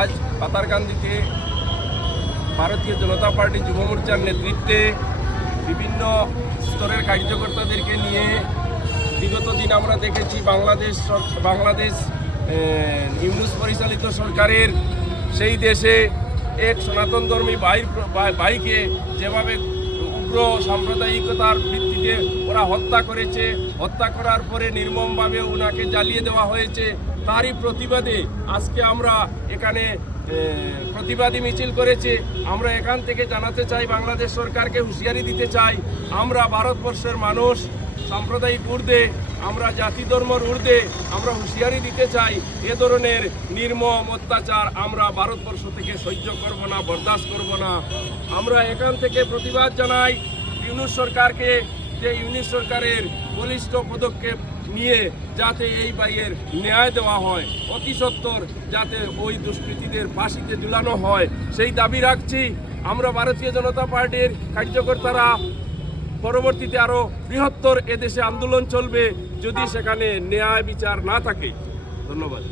আজ পাতারকান্দিতে ভারতীয় জনতা পার্টি যুব মোর্চার নেতৃত্বে বিভিন্ন স্তরের কার্যকর্তাদেরকে নিয়ে বিগত দিন আমরা দেখেছি বাংলাদেশ ইউনূস পরিচালিত সরকারের সেই দেশে এক সনাতন ধর্মী ভাইকে যেভাবে উগ্র সাম্প্রদায়িকতার ভিত্তিতে ওরা হত্যা করেছে, হত্যা করার পরে নির্মমভাবে ওনাকে জ্বালিয়ে দেওয়া হয়েছে, তারই প্রতিবাদে আজকে আমরা এখানে প্রতিবাদী মিছিল করেছি। আমরা এখান থেকে জানাতে চাই, বাংলাদেশ সরকারকে হুঁশিয়ারি দিতে চাই, আমরা ভারতবর্ষের মানুষ, সাম্প্রদায়িক ঊর্ধ্বে, আমরা জাতি ধর্মের ঊর্ধ্বে আমরা হুঁশিয়ারি দিতে চাই, এ ধরনের নির্মম অত্যাচার আমরা ভারতবর্ষ থেকে সহ্য করব না, বরদাস্ত করব না। আমরা এখান থেকে প্রতিবাদ জানাই ইউনূস সরকারকে, যে ইউনূস সরকারের বলিষ্ঠ পদক্ষেপ নিয়ে যাতে এই ভাইয়ের ন্যায় দেওয়া হয়, অতি সত্বর যাতে ওই দুষ্কৃতীদের ফাঁসিতে ঝুলানো হয়, সেই দাবি রাখছি। আমরা ভারতীয় জনতা পার্টির কার্যকর্তারা পরবর্তীতে আরও বৃহত্তর এদেশে আন্দোলন চলবে যদি সেখানে ন্যায় বিচার না থাকে। ধন্যবাদ।